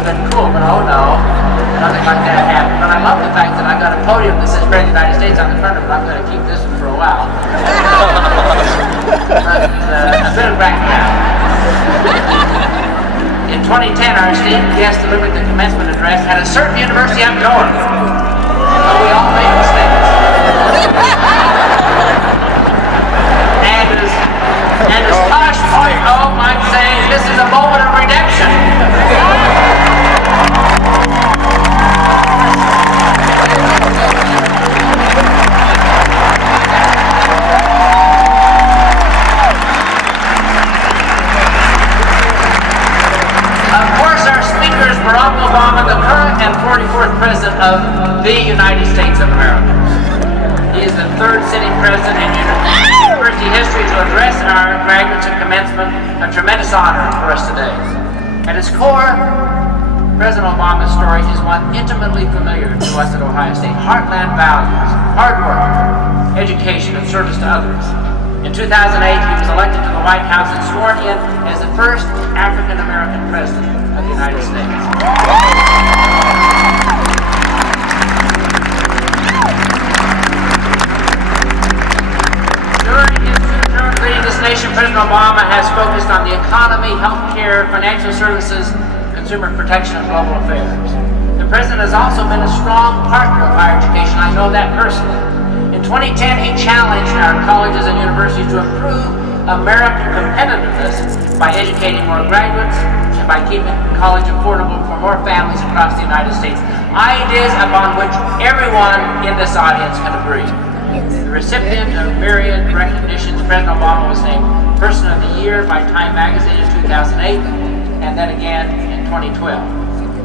would have been cool, but oh no, nothing like that happened. But I love the fact that I got a podium that says President of the United States on the front of it. I'm going to keep this one for a while. But a bit of background. In 2010, our esteemed guest delivered the commencement address at a certain university up north. But we all made mistakes. And as Tosh Point might say, this is a moment of redemption. Of course, our speaker is Barack Obama, the current and 44th President of the United States of America. He is the third sitting president in university history to address our graduates at commencement, a tremendous honor for us today. At its core, President Obama's story is one intimately familiar to us at Ohio State. Heartland values, hard work, education, and service to others. In 2008, he was elected to the White House and sworn in as the first African-American president of the United States. Nation, President Obama has focused on the economy, healthcare, financial services, consumer protection, and global affairs. The President has also been a strong partner of higher education. I know that personally. In 2010, he challenged our colleges and universities to improve American competitiveness by educating more graduates and by keeping college affordable for more families across the United States. Ideas upon which everyone in this audience can agree. The recipient of myriad recognitions, President Obama was named Person of the Year by Time Magazine in 2008, and then again in 2012.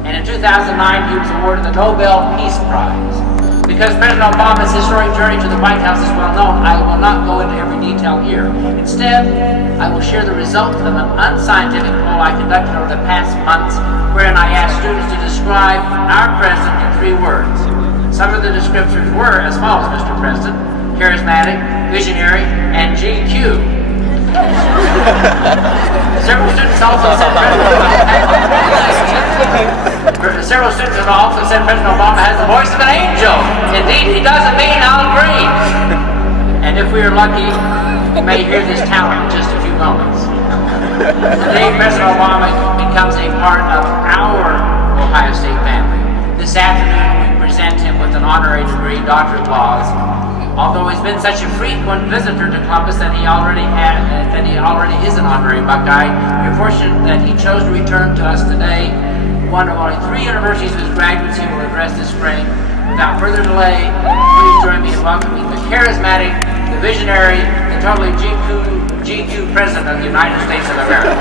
And in 2009, he was awarded the Nobel Peace Prize. Because President Obama's historic journey to the White House is well known, I will not go into every detail here. Instead, I will share the results of an unscientific poll I conducted over the past months, wherein I asked students to describe our president in 3 words. Some of the descriptors were as follows, Mr. President: charismatic, visionary, and GQ. Several students also said President Obama has the voice of an angel. Indeed, he doesn't mean Al Green. And if we are lucky, we may hear this talent in just a few moments. Today, President Obama becomes a part of our Ohio State family. This afternoon, we present him with an honorary degree, Doctor of Laws. Although he's been such a frequent visitor to Columbus that he already is an honorary Buckeye, we're fortunate that he chose to return to us today, one of only 3 universities whose graduates he will address this spring. Without further delay, please join me in welcoming the charismatic, the visionary, the totally GQ President of the United States of America.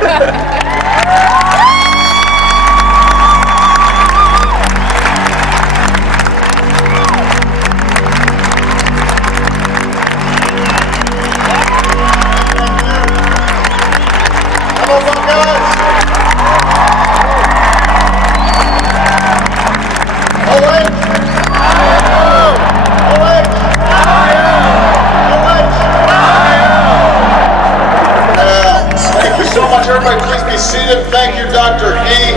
Thank you, Dr. E,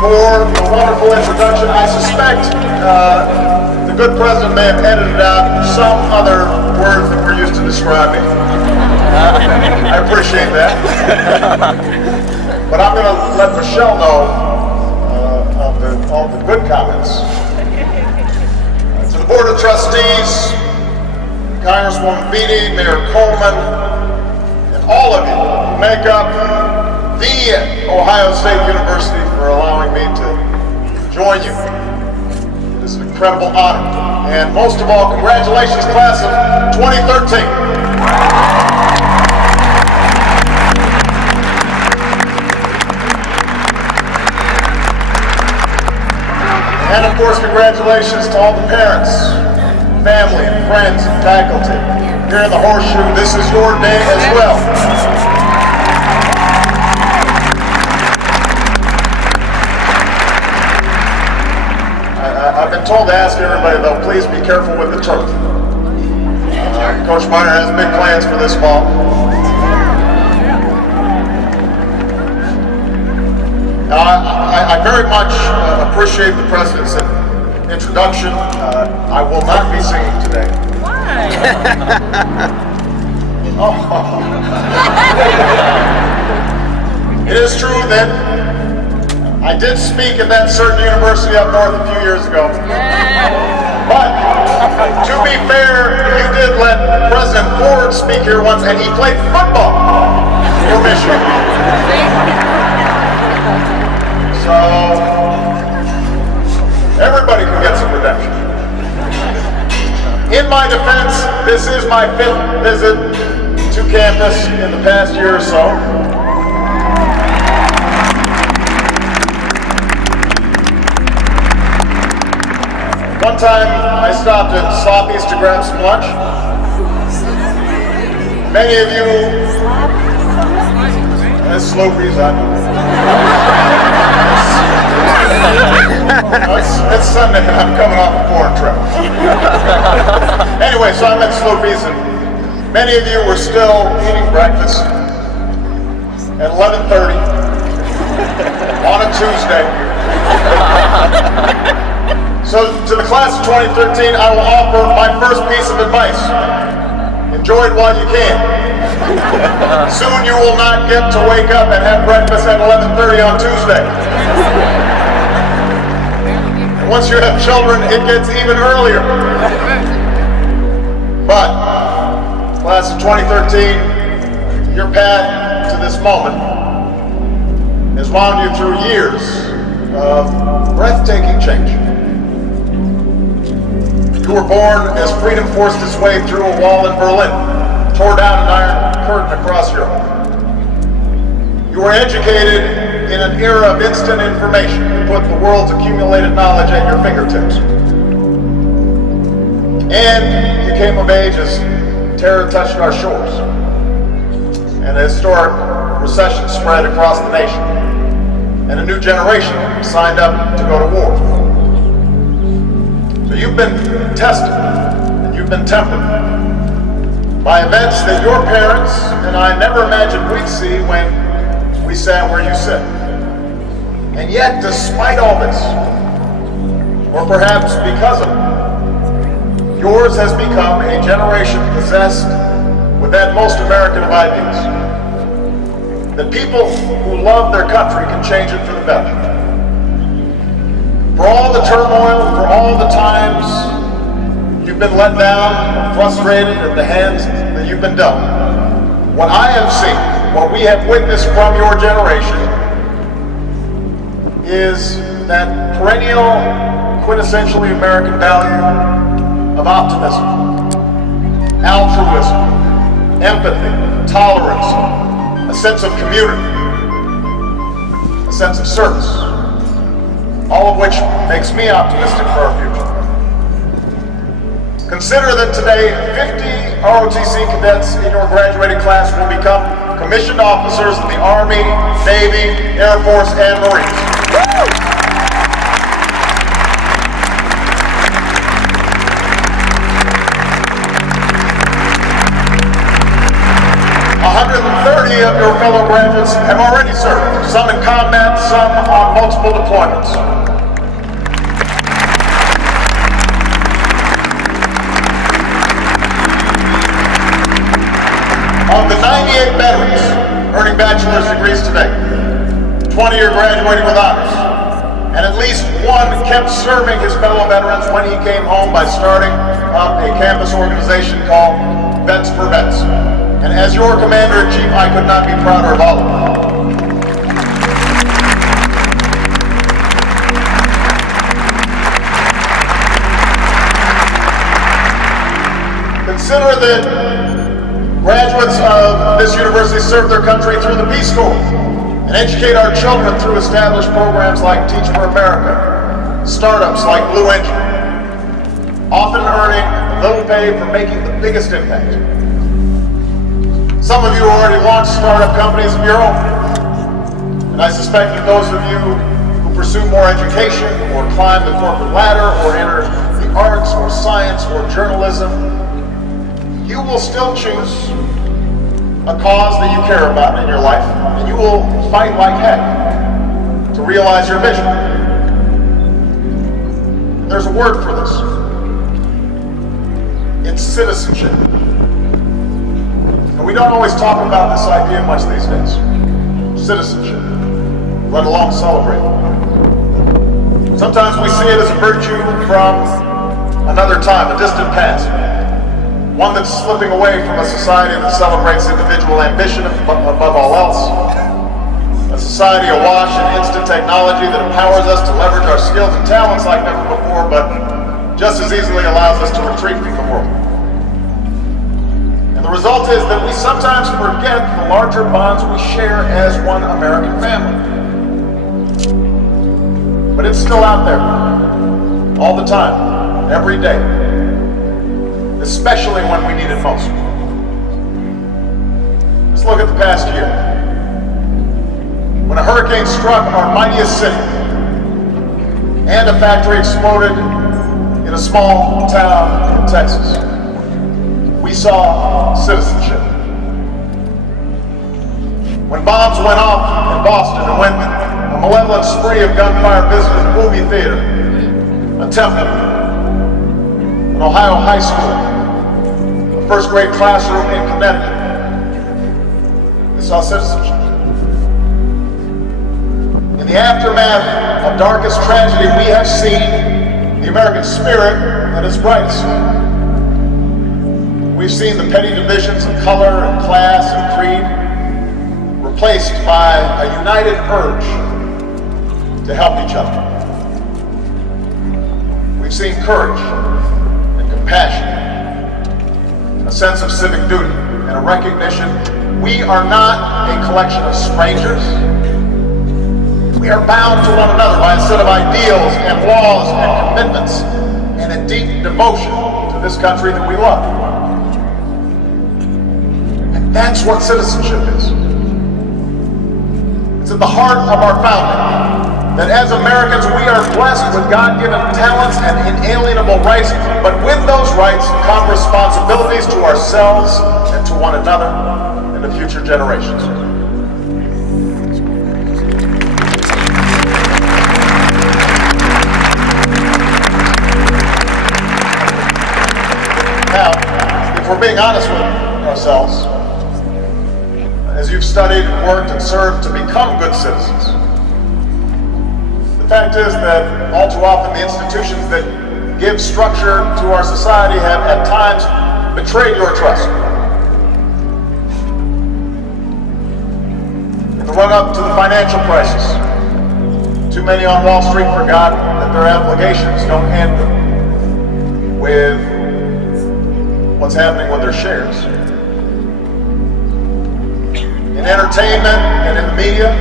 for the wonderful introduction. I suspect the good president may have edited out some other words that we're used to describing. I appreciate that. But I'm going to let Michelle know of the good comments. To the Board of Trustees, Congresswoman Beatty, Mayor Coleman, and all of you who make up the Ohio State University, for allowing me to join you. It is an incredible honor. And most of all, congratulations, class of 2013. And of course, congratulations to all the parents, family, and friends, and faculty. Here in the Horseshoe, this is your day as well. I've been told to ask everybody, though, please be careful with the turf. Coach Meyer has big plans for this fall. Now, I very much appreciate the President's introduction. I will not be singing today. Why? It is true that I did speak at that certain university up north a few years ago. But, to be fair, you did let President Ford speak here once, and he played football for Michigan. So, everybody can get some redemption. In my defense, this is my 5th visit to campus in the past year or so. One time, I stopped at Sloppy's to grab some lunch. Many of you, Sloopy's, it's Sunday and I'm coming off a foreign trip. Anyway, so I'm at Sloopy's and many of you were still eating breakfast at 11:30 on a Tuesday. So to the class of 2013, I will offer my first piece of advice. Enjoy it while you can. Soon you will not get to wake up and have breakfast at 11:30 on Tuesday. And once you have children, it gets even earlier. But, class of 2013, your path to this moment has wound you through years of breathtaking change. You were born as freedom forced its way through a wall in Berlin, tore down an iron curtain across Europe. You were educated in an era of instant information that put the world's accumulated knowledge at your fingertips. And you came of age as terror touched our shores, and a historic recession spread across the nation, and a new generation signed up to go to war. So you've been tested, and you've been tempered by events that your parents and I never imagined we'd see when we sat where you sit. And yet, despite all this, or perhaps because of it, yours has become a generation possessed with that most American of ideas. That people who love their country can change it for the better. For all the turmoil, for all the times you've been let down or frustrated at the hands that you've been dealt, what I have seen, what we have witnessed from your generation, is that perennial, quintessentially American value of optimism, altruism, empathy, tolerance, a sense of community, a sense of service. All of which makes me optimistic for our future. Consider that today, 50 ROTC cadets in your graduating class will become commissioned officers in the Army, Navy, Air Force, and Marines. 130 of your fellow graduates have already served, some in combat, some on multiple deployments. Of the 98 veterans earning bachelor's degrees today, 20 are graduating with honors, and at least one kept serving his fellow veterans when he came home by starting up a campus organization called Vets for Vets. And as your Commander-in-Chief, I could not be prouder of all of them. Consider that graduates of this university serve their country through the Peace Corps and educate our children through established programs like Teach for America, startups like Blue Engine, often earning little pay for making the biggest impact. Some of you already launched startup companies of your own, and I suspect that those of you who pursue more education or climb the corporate ladder or enter the arts or science or journalism, you will still choose a cause that you care about in your life, and you will fight like heck to to realize your vision. And there's a word for this. It's citizenship. And we don't always talk about this idea much these days. Citizenship, let alone celebrate it. Sometimes we see it as a virtue from another time, a distant past. One that's slipping away from a society that celebrates individual ambition above all else. A society awash in instant technology that empowers us to leverage our skills and talents like never before, but just as easily allows us to retreat from the world. And the result is that we sometimes forget the larger bonds we share as one American family. But it's still out there, all the time, every day, especially when we need it most. Let's look at the past year. When a hurricane struck our mightiest city and a factory exploded in a small town in Texas, we saw citizenship. When bombs went off in Boston and when a malevolent spree of gunfire visited a movie theater, a temple, an Ohio high school, a first grade classroom in Connecticut, we saw citizenship. In the aftermath of darkest tragedy, we have seen the American spirit at its brightest. We've seen the petty divisions of color and class and creed replaced by a united urge to help each other. We've seen courage and compassion, a sense of civic duty, and a recognition we are not a collection of strangers. We are bound to one another by a set of ideals and laws and commitments and a deep devotion to this country that we love. And that's what citizenship is. It's at the heart of our founding that as Americans we are blessed with God-given talents and inalienable rights, but with those rights come responsibilities to ourselves and to one another and to future generations. Now, if we're being honest with ourselves, as you've studied and worked and served to become good citizens, the fact is that all too often the institutions that give structure to our society have at times betrayed your trust. In the run-up to the financial crisis, too many on Wall Street forgot that their obligations don't end with what's happening with their shares. In entertainment and in the media,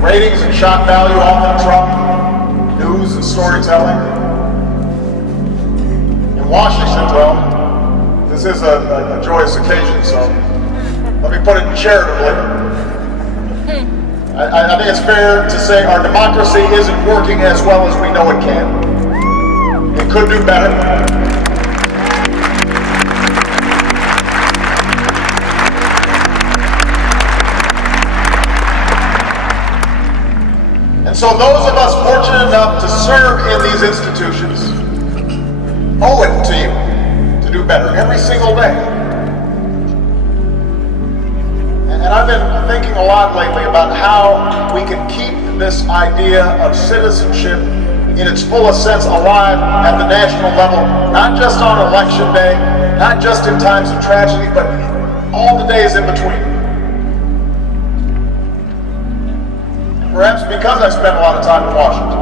ratings and shock value often trump news and storytelling. In Washington, well, this is a joyous occasion, so let me put it charitably. I think it's fair to say our democracy isn't working as well as we know it can. It could do better. And so those of us fortunate enough to serve in these institutions owe it to you to do better every single day. And I've been thinking a lot lately about how we can keep this idea of citizenship in its fullest sense alive at the national level, not just on election day, not just in times of tragedy, but all the days in between. Perhaps because I spend a lot of time in Washington,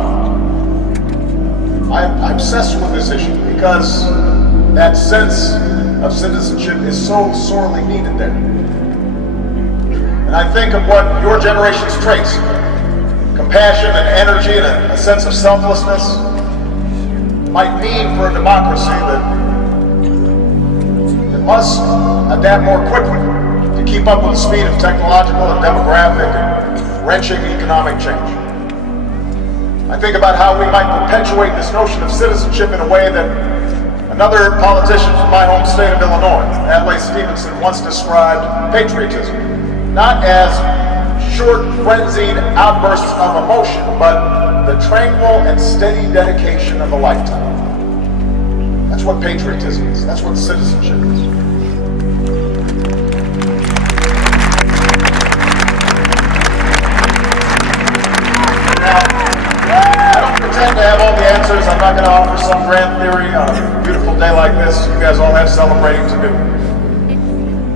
I'm obsessed with this issue because that sense of citizenship is so sorely needed there. And I think of what your generation's traits, compassion and energy and a sense of selflessness, might mean for a democracy that must adapt more quickly to keep up with the speed of technological and demographic and wrenching economic change. I think about how we might perpetuate this notion of citizenship in a way that another politician from my home state of Illinois, Adlai Stevenson, once described patriotism, not as short, frenzied outbursts of emotion, but the tranquil and steady dedication of a lifetime. That's what patriotism is. That's what citizenship is. Now, I don't pretend to have all the answers. I'm not going to offer some grand theory on a beautiful day like this. You guys all have celebrating to do.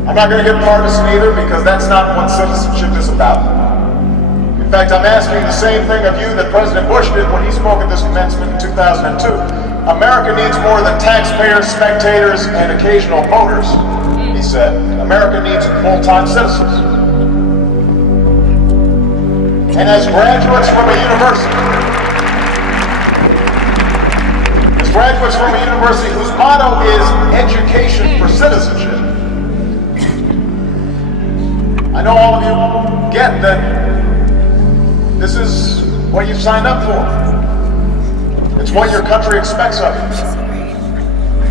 I'm not going to get partisan either, because that's not what citizenship is about. In fact, I'm asking the same thing of you that President Bush did when he spoke at this commencement in 2002. America needs more than taxpayers, spectators, and occasional voters, he said. America needs full-time citizens. And as graduates from a university whose motto is education for citizenship, I know all of you get that this is what you've signed up for. It's what your country expects of you.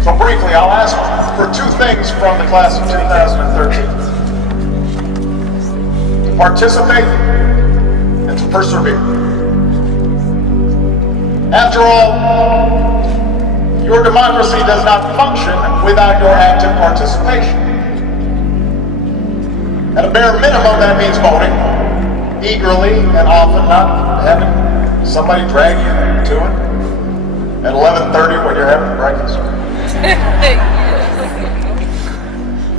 So briefly, I'll ask for two things from the class of 2013. To participate and to persevere. After all, your democracy does not function without your active participation. At a bare minimum, that means voting eagerly and often, not having somebody drag you to it at 11:30 when you're having breakfast.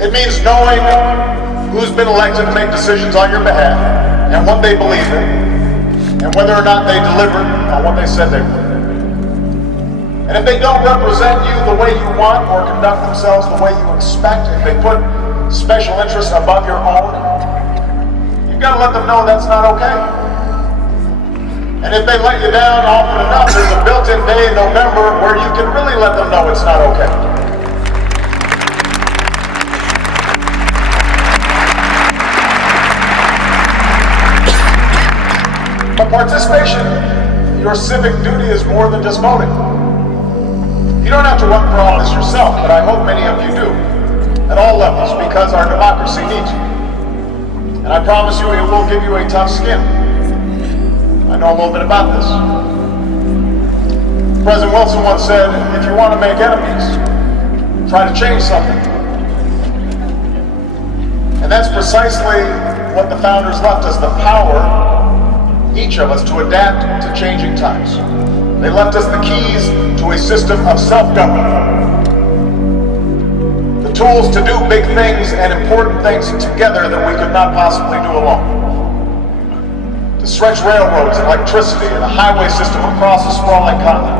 It means knowing who's been elected to make decisions on your behalf and what they believe in and whether or not they delivered on what they said they would. And if they don't represent you the way you want or conduct themselves the way you expect, if they put special interests above your own, you've got to let them know that's not okay. And if they let you down often enough, there's a built-in day in November where you can really let them know it's not okay. But participation, your civic duty, is more than just voting. You don't have to run for office yourself, but I hope many of you do. At all levels, because our democracy needs you. And I promise you, it will give you a tough skin. I know a little bit about this. President Wilson once said, if you want to make enemies, try to change something. And that's precisely what the founders left us, the power, each of us, to adapt to changing times. They left us the keys to a system of self-government. Tools to do big things and important things together that we could not possibly do alone. To stretch railroads and electricity and a highway system across a sprawling continent.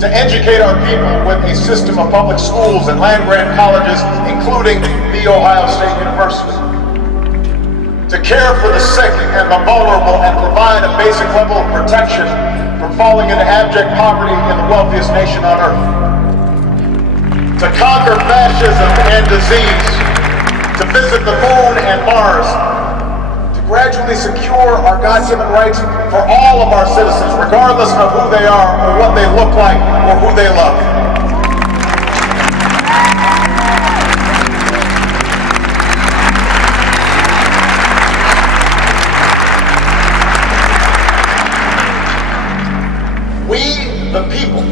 To educate our people with a system of public schools and land-grant colleges, including The Ohio State University. To care for the sick and the vulnerable and provide a basic level of protection from falling into abject poverty in the wealthiest nation on earth. To conquer fascism and disease, to visit the moon and Mars, to gradually secure our God-given rights for all of our citizens, regardless of who they are or what they look like or who they love. We, the people,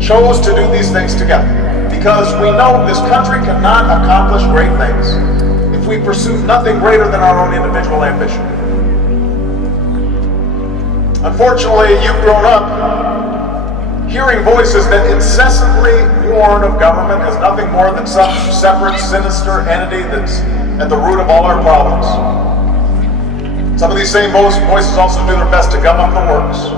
chose to do these things together. Because we know this country cannot accomplish great things if we pursue nothing greater than our own individual ambition. Unfortunately, you've grown up hearing voices that incessantly warn of government as nothing more than some separate, sinister entity that's at the root of all our problems. Some of these same voices also do their best to gum up the works.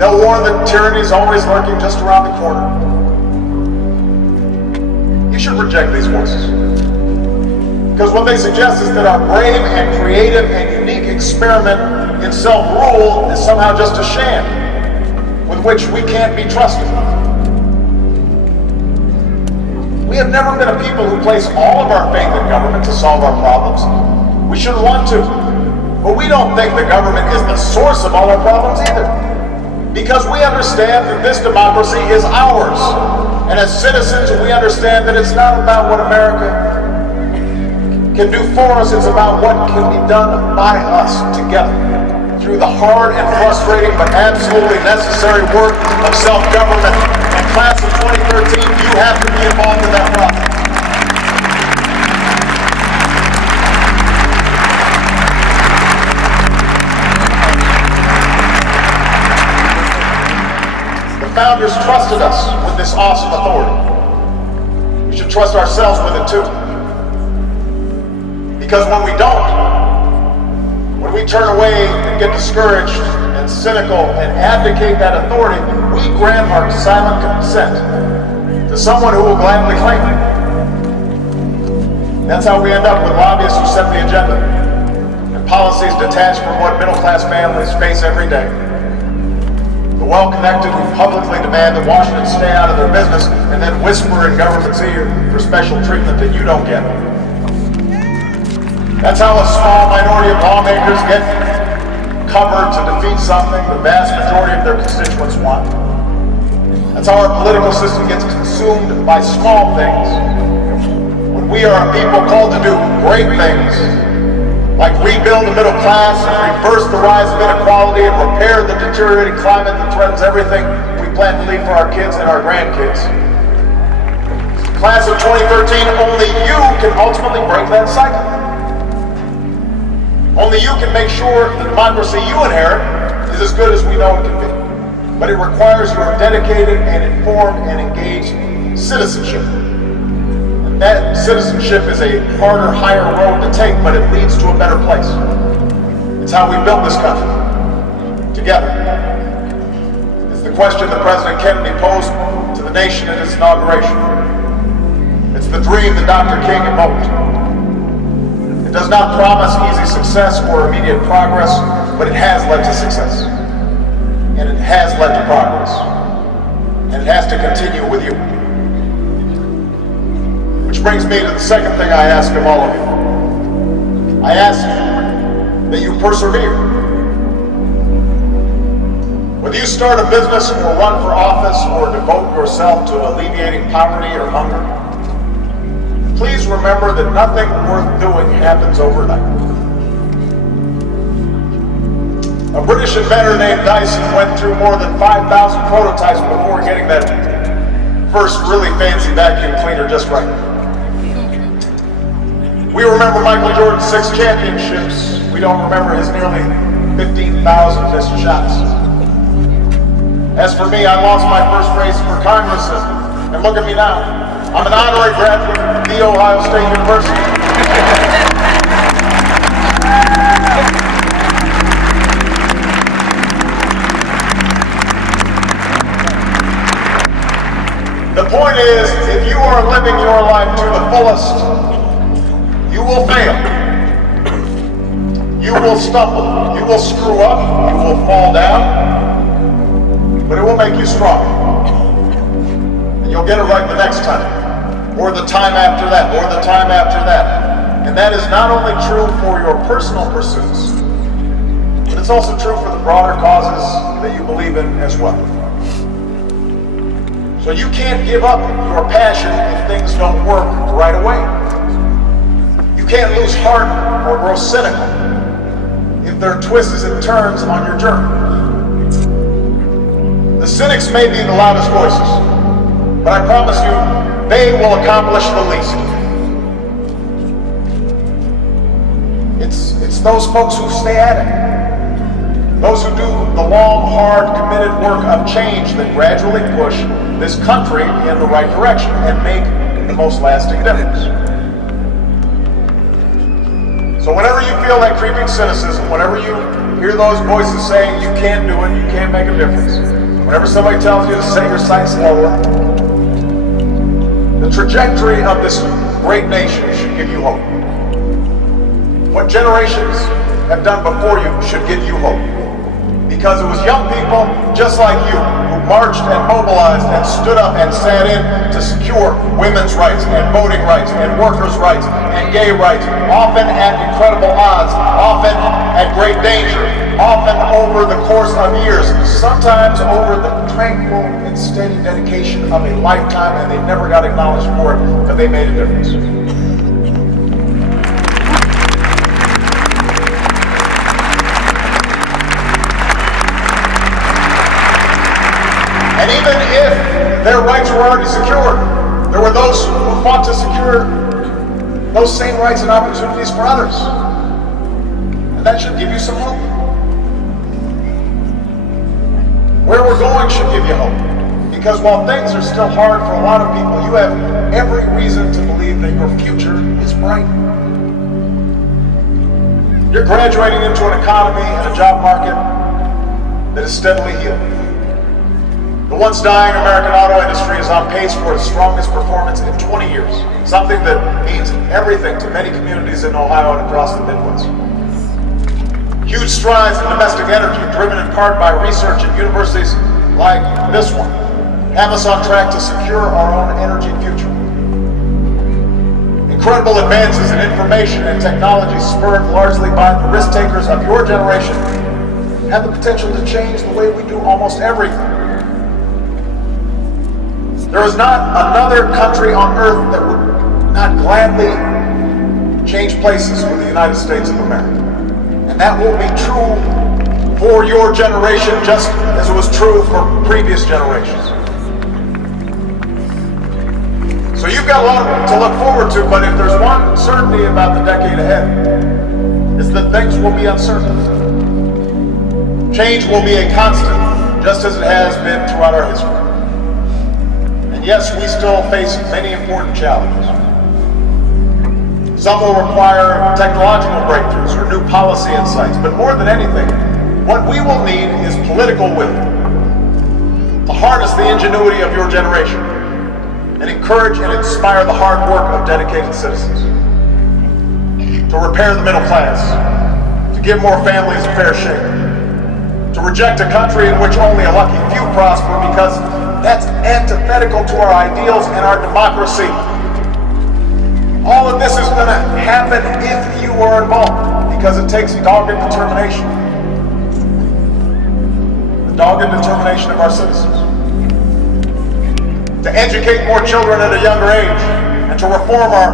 They'll warn that tyranny is always lurking just around the corner. You should reject these voices. Because what they suggest is that our brave and creative and unique experiment in self-rule is somehow just a sham with which we can't be trusted. We have never been a people who place all of our faith in government to solve our problems. We shouldn't want to. But we don't think the government is the source of all our problems either. Because we understand that this democracy is ours. And as citizens, we understand that it's not about what America can do for us. It's about what can be done by us together through the hard and frustrating but absolutely necessary work of self-government. And class of 2013, you have to be involved in that process. The founders trusted us with this awesome authority. We should trust ourselves with it too. Because when we don't, when we turn away and get discouraged and cynical and abdicate that authority, we grant our silent consent to someone who will gladly claim it. That's how we end up with lobbyists who set the agenda and policies detached from what middle-class families face every day. The well-connected who publicly demand that Washington stay out of their business and then whisper in government's ear for special treatment that you don't get. That's how a small minority of lawmakers get covered to defeat something the vast majority of their constituents want. That's how our political system gets consumed by small things when we are a people called to do great things, like rebuild the middle class and reverse the rise of inequality and repair the deteriorating climate that threatens everything we plan to leave for our kids and our grandkids. Class of 2013, only you can ultimately break that cycle. Only you can make sure the democracy you inherit is as good as we know it can be. But it requires your dedicated and informed and engaged citizenship. And that citizenship is a harder, higher road to take, but it leads to a better place. It's how we built this country, together. It's the question that President Kennedy posed to the nation in his inauguration. It's the dream that Dr. King invoked. It does not promise easy success or immediate progress, but it has led to success. And it has led to progress. And it has to continue with you. Which brings me to the second thing I ask of all of you. I ask that you persevere. Whether you start a business or run for office or devote yourself to alleviating poverty or hunger, please remember that nothing worth doing happens overnight. A British inventor named Dyson went through more than 5,000 prototypes before getting that first really fancy vacuum cleaner just right. We remember Michael Jordan's 6 championships. We don't remember his nearly 15,000 missed shots. As for me, I lost my first race for Congress, and look at me now. I'm an honorary graduate of The Ohio State University. The point is, if you are living your life to the fullest, you will fail. You will stumble. You will screw up. You will fall down. But it will make you strong. And you'll get it right the next time. Or the time after that, or the time after that. And that is not only true for your personal pursuits, but it's also true for the broader causes that you believe in as well. So you can't give up your passion if things don't work right away. You can't lose heart or grow cynical if there are twists and turns on your journey. The cynics may be the loudest voices, but I promise you, they will accomplish the least. It's those folks who stay at it. Those who do the long, hard, committed work of change that gradually push this country in the right direction and make the most lasting difference. So whenever you feel that creeping cynicism, whenever you hear those voices saying you can't do it, you can't make a difference, whenever somebody tells you to set your sights lower, the trajectory of this great nation should give you hope. What generations have done before you should give you hope. Because it was young people just like you who marched and mobilized and stood up and sat in to secure women's rights and voting rights and workers' rights and gay rights, often at incredible odds, often at great danger, often over the course of years, sometimes over the tranquil and steady dedication of a lifetime, and they never got acknowledged for it, but they made a difference. their rights were already secured. There were those who fought to secure those same rights and opportunities for others. And that should give you some hope. Where we're going should give you hope. Because while things are still hard for a lot of people, you have every reason to believe that your future is bright. You're graduating into an economy and a job market that is steadily healing. The once dying American auto industry is on pace for its strongest performance in 20 years, something that means everything to many communities in Ohio and across the Midwest. Huge strides in domestic energy, driven in part by research at universities like this one, have us on track to secure our own energy future. Incredible advances in information and technology, spurred largely by the risk takers of your generation, have the potential to change the way we do almost everything. There is not another country on earth that would not gladly change places with the United States of America. And that will be true for your generation just as it was true for previous generations. So you've got a lot to look forward to, but if there's one certainty about the decade ahead, it's that things will be uncertain. Change will be a constant, just as it has been throughout our history. And yes, we still face many important challenges. Some will require technological breakthroughs or new policy insights, but more than anything, what we will need is political will to harness the ingenuity of your generation and encourage and inspire the hard work of dedicated citizens, to repair the middle class, to give more families a fair share, to reject a country in which only a lucky few prosper because that's antithetical to our ideals and our democracy. All of this is going to happen if you are involved, because it takes dogged determination. The dogged determination of our citizens to educate more children at a younger age, and to reform our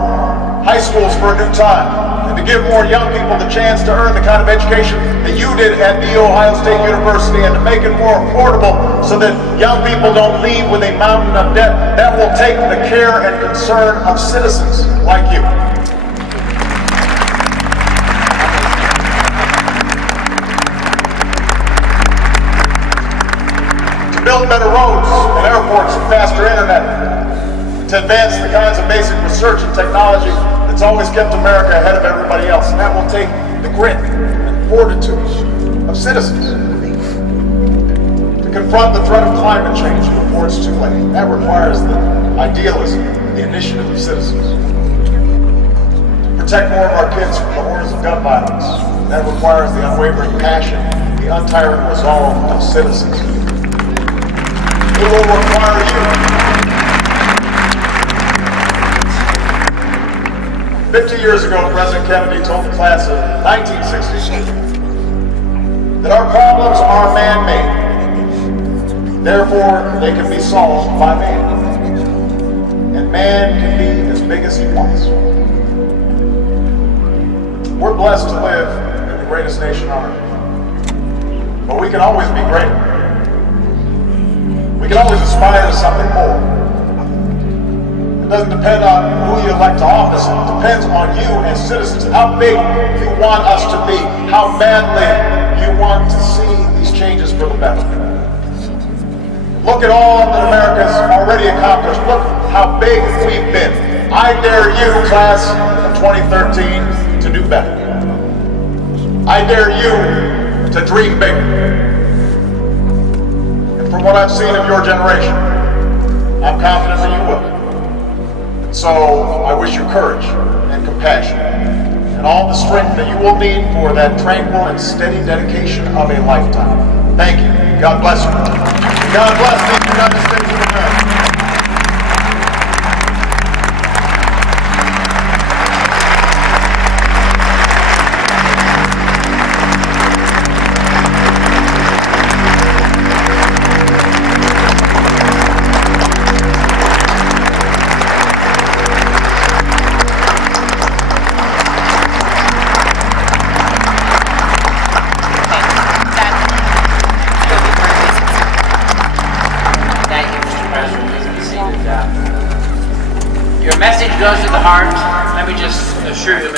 high schools for a new time, and to give more young people the chance to earn the kind of education that you did at The Ohio State University, and to make it more affordable so that young people don't leave with a mountain of debt. That will take the care and concern of citizens like you. To build better roads and airports and faster internet, to advance the kinds of basic research and technology that's always kept America ahead of everybody else. And that will take the grit and fortitude of citizens to confront the threat of climate change before it's too late. That requires the idealism, the initiative of citizens. To protect more of our kids from the horrors of gun violence. That requires the unwavering passion, the untiring resolve of citizens. It will require you. 50 years ago, President Kennedy told the class of 1960 that our problems are man-made. Therefore, they can be solved by man. And man can be as big as he wants. We're blessed to live in the greatest nation on earth. But we can always be greater. We can always aspire to something more. It doesn't depend on who you elect to office. It depends on you as citizens, how big you want us to be, how badly you want to see these changes for the better. Look at all that America's already accomplished. Look how big we've been. I dare you, class of 2013, to do better. I dare you to dream bigger. And from what I've seen of your generation, I'm confident that you will. So I wish you courage and compassion and all the strength that you will need for that tranquil and steady dedication of a lifetime. Thank you. God bless you. God bless the United States of America. Thank you. Your message goes to the heart. Let me just assure you.